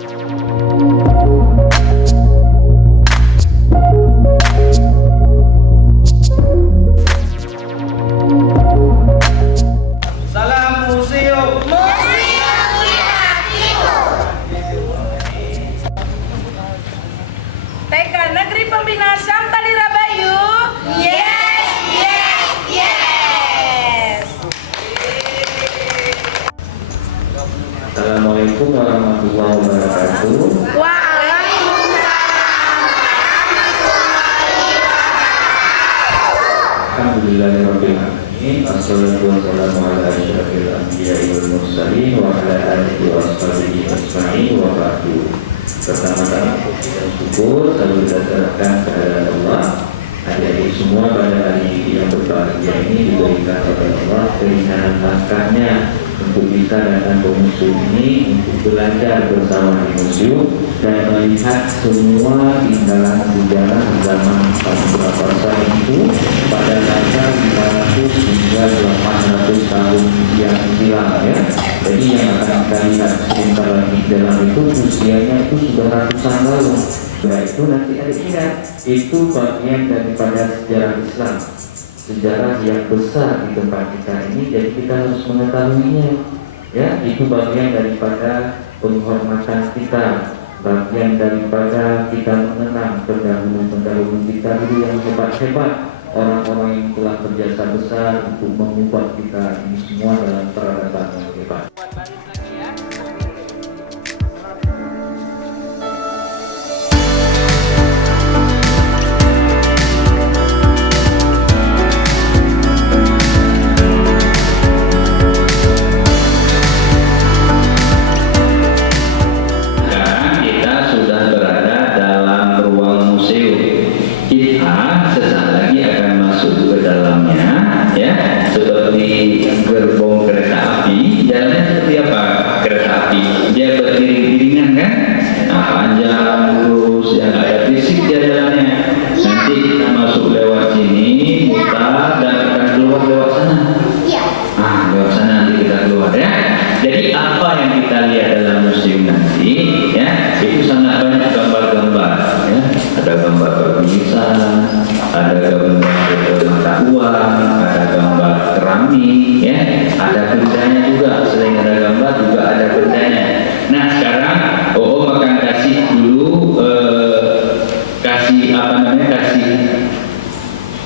TK Negeri Pembina Samtali Rabayu. Yes, yes, yes. Assalamualaikum warahmatullahi wabarakatuh. Alhamdulillahirabbil alamin. Wassalatu wassalamu ala asyrofil anbiya'i wal mursalin wa ala alihi wa sahbihi ajma'in wa ba'du. Pertama-tama kita syukur selalu didasarkan kehadirat Allah. Adik-adik semua pada hari yang berbahagia ini diberikan oleh Allah keringanan langkahnya untuk bisa datang ke museum ini untuk belajar bersama di museum dan melihat semua tinggalan sejarah zaman Praparsai itu pada masa 500 hingga 800 tahun yang silam ya. Jadi yang akan kita lihat sebentar lagi dalam itu usianya itu sudah ratusan tahun. Nah itu nanti ada ingat itu bagian daripada sejarah Islam, sejarah yang besar di tempat kita ini, jadi kita harus mengetahuinya ya. Itu bagian daripada penghormatan kita, bagian daripada kita mengenang pendahulu-pendahulu kita dulu yang hebat-hebat, orang-orang yang telah berjasa besar untuk mengubah kita ini semua dalam peradaban yang hebat.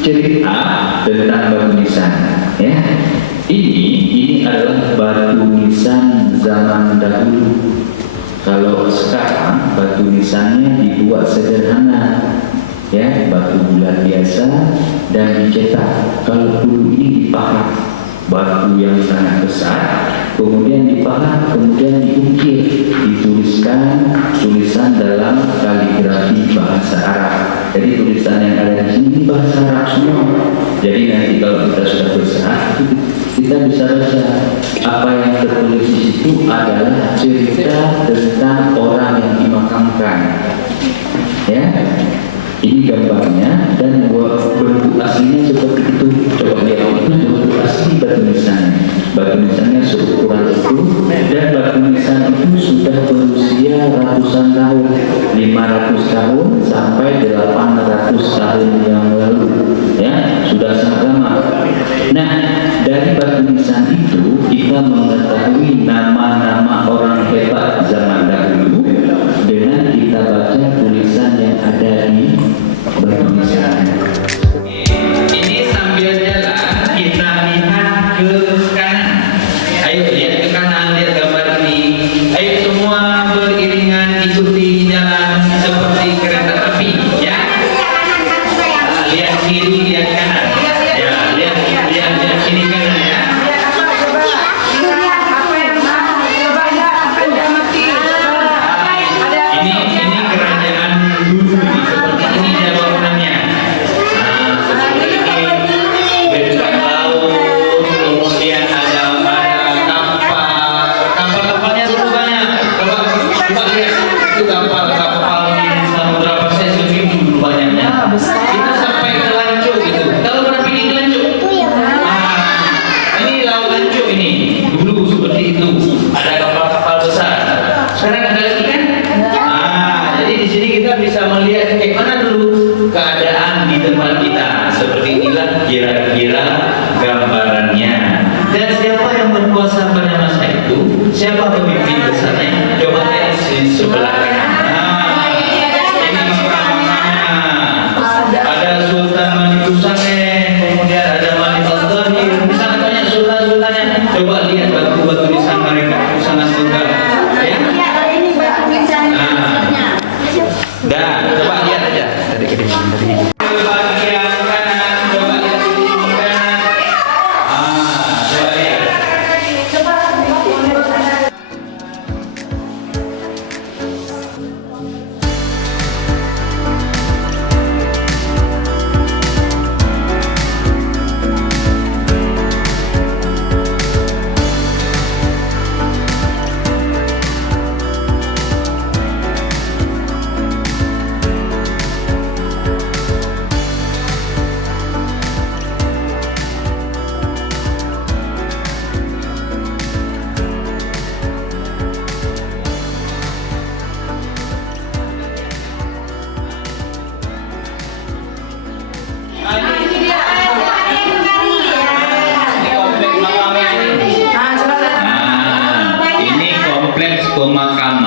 Cerita tentang batu nisan ya. Ini adalah batu nisan zaman dahulu. Kalau sekarang batu nisannya dibuat sederhana ya, batu bulat biasa dan dicetak. Kalau dulu ini dipahat, batu yang sangat besar, kemudian dipahat, kemudian diukir, dituliskan tulisan dalam kaligrafi bahasa Arab. Jadi tulisan yang ada di sini bahasa Arab semua. Jadi nanti kalau kita sudah berserah, kita bisa baca apa yang tertulis di situ adalah cerita tentang orang yang dimakamkan. Ya, ini gambarnya dan bentuk aslinya seperti itu. Coba lihat, itu bentuk asli batu nisannya. Batu nisannya seukuran itu dan batu nisan itu sudah berusia ratusan tahun, 500 tahun sampai 800 tahun yang lalu ya, sudah sangat lama. Nah, dari batu nisan itu kita mengetahui nama-nama orang hebat zaman dahulu dengan kita baca tulisan yang ada di batu nisan. Ini sambil jalan kita lihat ke kanan. Ayo lihat ke kanan, lihat gambar ini. Ayo semua beriringan ikuti jalan seperti kereta api ya. Lihat kiri, lihat kanan. Ya, lihat kiri kanan ya. Ini kerajaan dulu ini seperti ini dia bangunannya. Seperti ini bentang laut, kemudian ada kapal-kapalnya dulu banyak. Coba lihat itu kapal di Samudra Pasifik dulu banyaknya. Kita sampai ke Lancuk gitu. Tahu pernah pergi ke Lancuk? Ini laut Lancuk ini. Dulu seperti itu. Ada kapal-kapal besar. Sekarang ada lagi kan?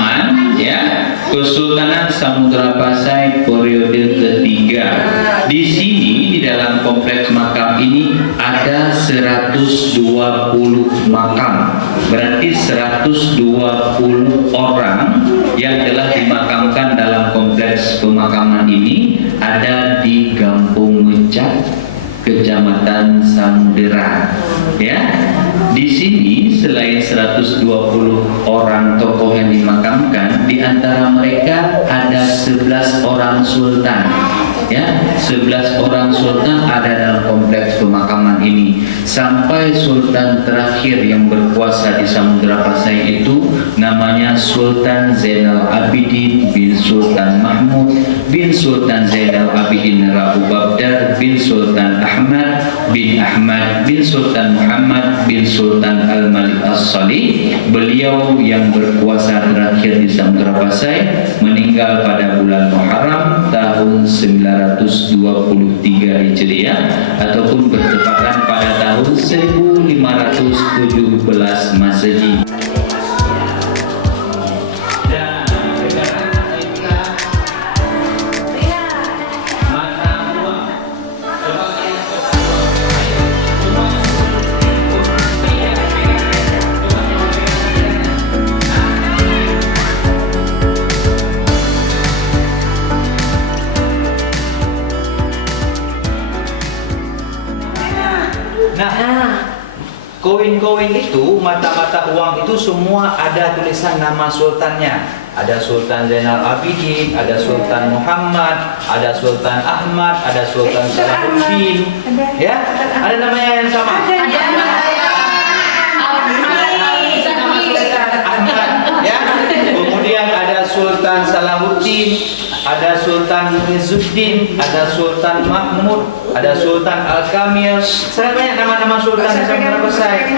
Pasaman, ya, Kesultanan Samudra Pasai periode ketiga. Di sini di dalam kompleks makam ini ada 120 makam. Berarti 120 orang yang telah dimakamkan dalam kompleks pemakaman ini ada di Kampung Mecak, Kecamatan Samudera. Ya, di sini selain 120 orang tokoh yang dimakamkan, di antara mereka ada 11 orang sultan. Ya, 11 orang sultan ada dalam kompleks pemakaman ini. Sampai sultan terakhir yang berkuasa di Samudra Pasai itu namanya Sultan Zainal Abidin bin Sultan Mahmud bin Sultan Zainal Abidin Rabu Babdar bin Sultan Ahmad bin Ahmad bin Sultan Muhammad bin Sultan Al-Malik As-Salih. Beliau yang berkuasa terakhir di Samudra Pasai meninggal pada bulan Muharram tahun 923 Hijriah ataupun bertepatan pada tahun 1517 Masehi. Koin-koin itu, mata-mata uang itu semua ada tulisan nama sultannya. Ada Sultan Zainal Abidin, ada Sultan Muhammad, ada Sultan Ahmad, ada Sultan Salahuddin. Ya, ada namanya yang sama. Ahmad, ya. Kemudian ada Sultan Salahuddin, ada Sultan Izzuddin, ada Sultan Mahmud, ada Sultan Al-Kamil. Sangat banyak nama-nama sultan di Samudra Pasai.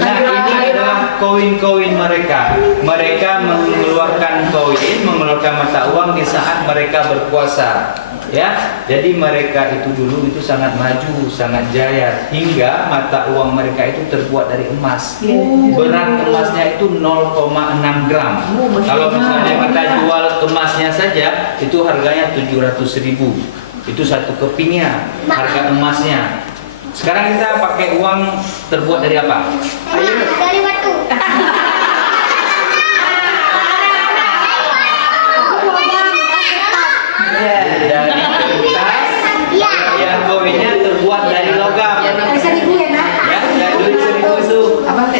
Nah, ini adalah koin-koin mereka. Mereka mengeluarkan koin, mengeluarkan mata uang di saat mereka berkuasa. Ya, jadi mereka itu dulu itu sangat maju, sangat jaya, hingga mata uang mereka itu terbuat dari emas. Berat emasnya itu 0,6 gram. Kalau misalnya kita jual emasnya saja, itu harganya 700.000. Itu satu kepingnya, harga emasnya. Sekarang kita pakai uang terbuat dari apa? Ayo. Dari batu. Dari kertas, yang koinnya terbuat dari logam. Ya, dari 1.000 itu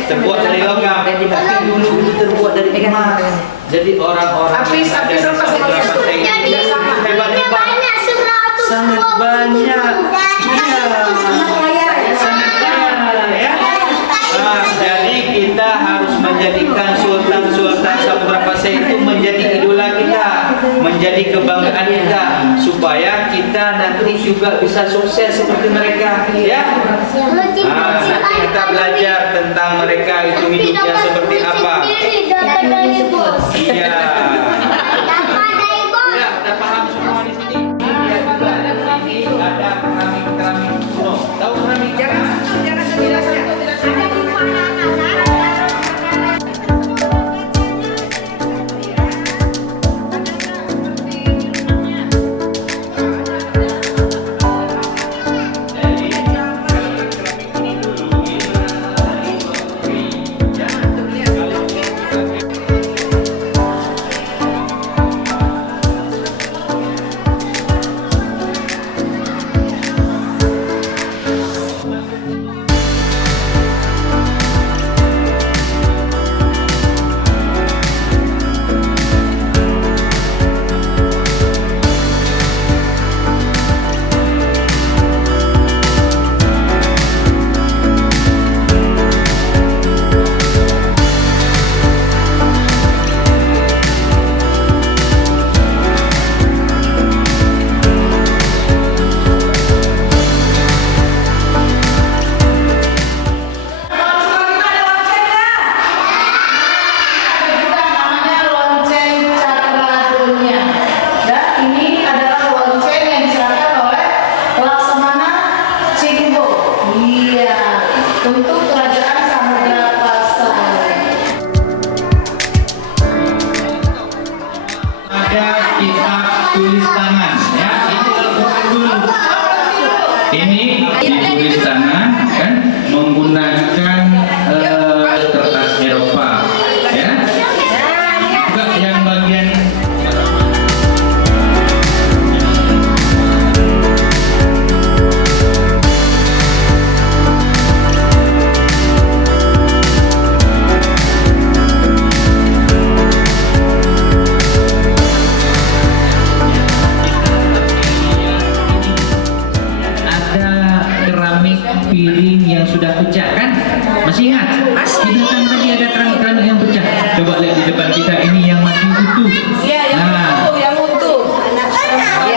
terbuat dari logam. Tapi dulu itu terbuat dari emas. Jadi orang-orang Habis lepas Jadi banyak 100. sangat banyak. Jadi kita harus menjadikan sultan-sultan Samudra Pasai itu menjadi idola kita, menjadi kebanggaan kita, supaya kita nanti juga bisa sukses seperti mereka. Ya, nanti kita belajar tentang mereka itu hidupnya seperti apa. Iya. Ya, udah paham semua di sini. Lihat juga ini ada keramik-keramik kuno. Tahu keramik? Jangan sentuh, jangan sebilasnya. tulis tangan ya. Ini Al-Quran dulu. Ini ditulis tangan kan menggunakan kertas Eropa ya. Juga yang bagian keramik piring yang sudah pecah kan? Masih ingat? Di belakang tadi ada keramik-keramik yang pecah. Coba lihat di depan kita ini yang masih utuh. Iya, yang utuh.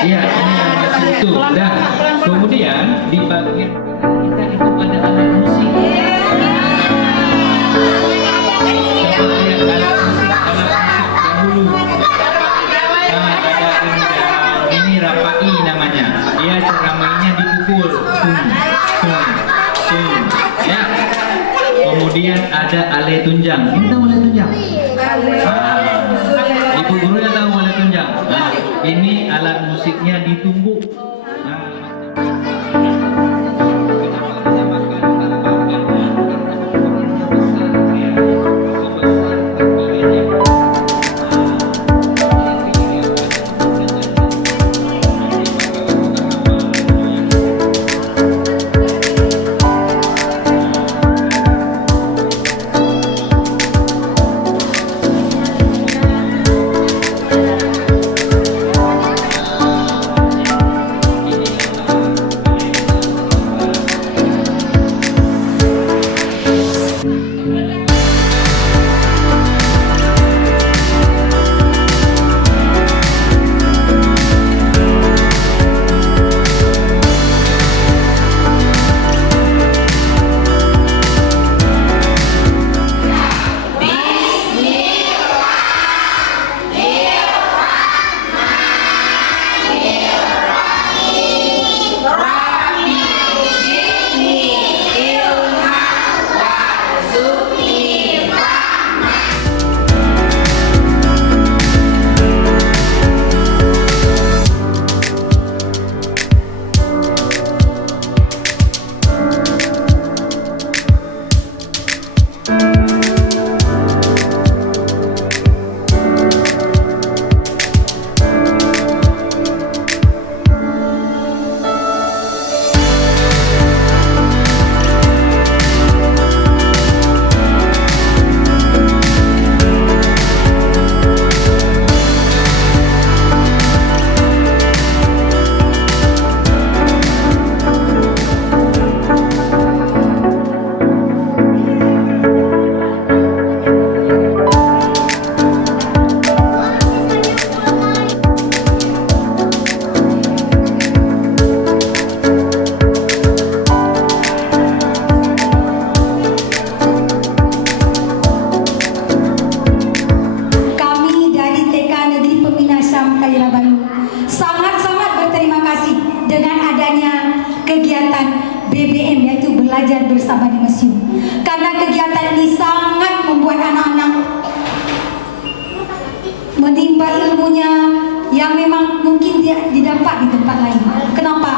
Iya, ini yang masih utuh. Dan kemudian di bagian kita itu ada alat musik. Coba lihat alat musik dahulu. Nah, ada ini rapai namanya. Dia ceramahnya dipukul. Ya. Kemudian ada ale tunjang. Ini tahu ale tunjang? Ibu guru yang tahu ale tunjang. Nah, ini alat musiknya ditumbuk. BBM, yaitu belajar bersama di museum. Karena kegiatan ini sangat membuat anak-anak menimba ilmunya yang memang mungkin tidak didapat di tempat lain. Kenapa?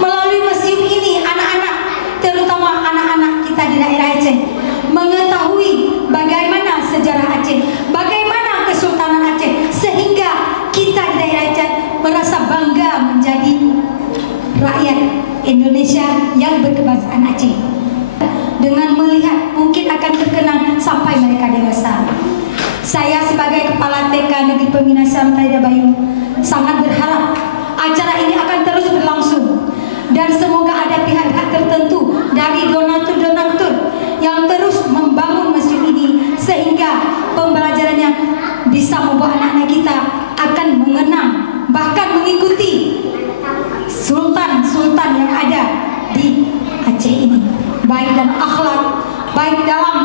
Melalui museum ini anak-anak, terutama anak-anak kita di daerah Aceh, mengetahui bagaimana sejarah Aceh, bagaimana Kesultanan Aceh, sehingga kita di daerah Aceh merasa bangga menjadi rakyat Indonesia yang berkebangsaan Aceh. Dengan melihat mungkin akan terkenang sampai mereka dewasa. Saya sebagai Kepala TK Negeri Peminasam Taida Bayu sangat berharap acara ini akan terus berlangsung, dan semoga ada pihak-pihak tertentu dari donatur-donatur yang terus membangun museum ini sehingga pembelajarannya bisa membuat anak-anak kita akan mengenang, bahkan mengikuti sultan-sultan yang ada di Aceh ini, baik dalam akhlak, baik dalam